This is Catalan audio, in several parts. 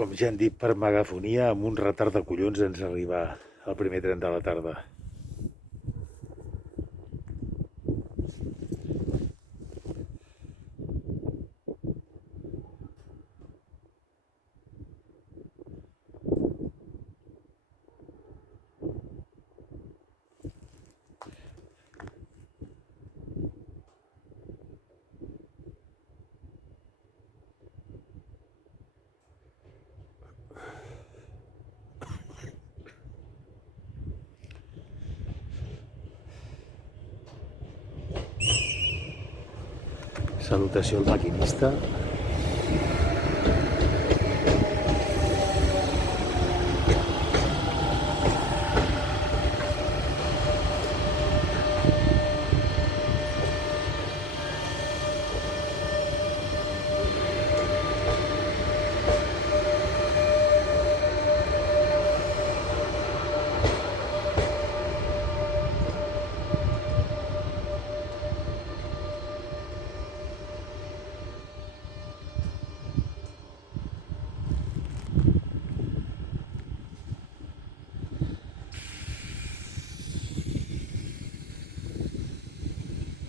Com ja hem dit per megafonia, amb un retard de collons ens arriba el primer tren de la tarda. Salutació al maquinista.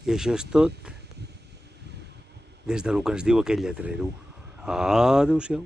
I això és tot des del que ens diu aquell lletrero. Adéu-siau.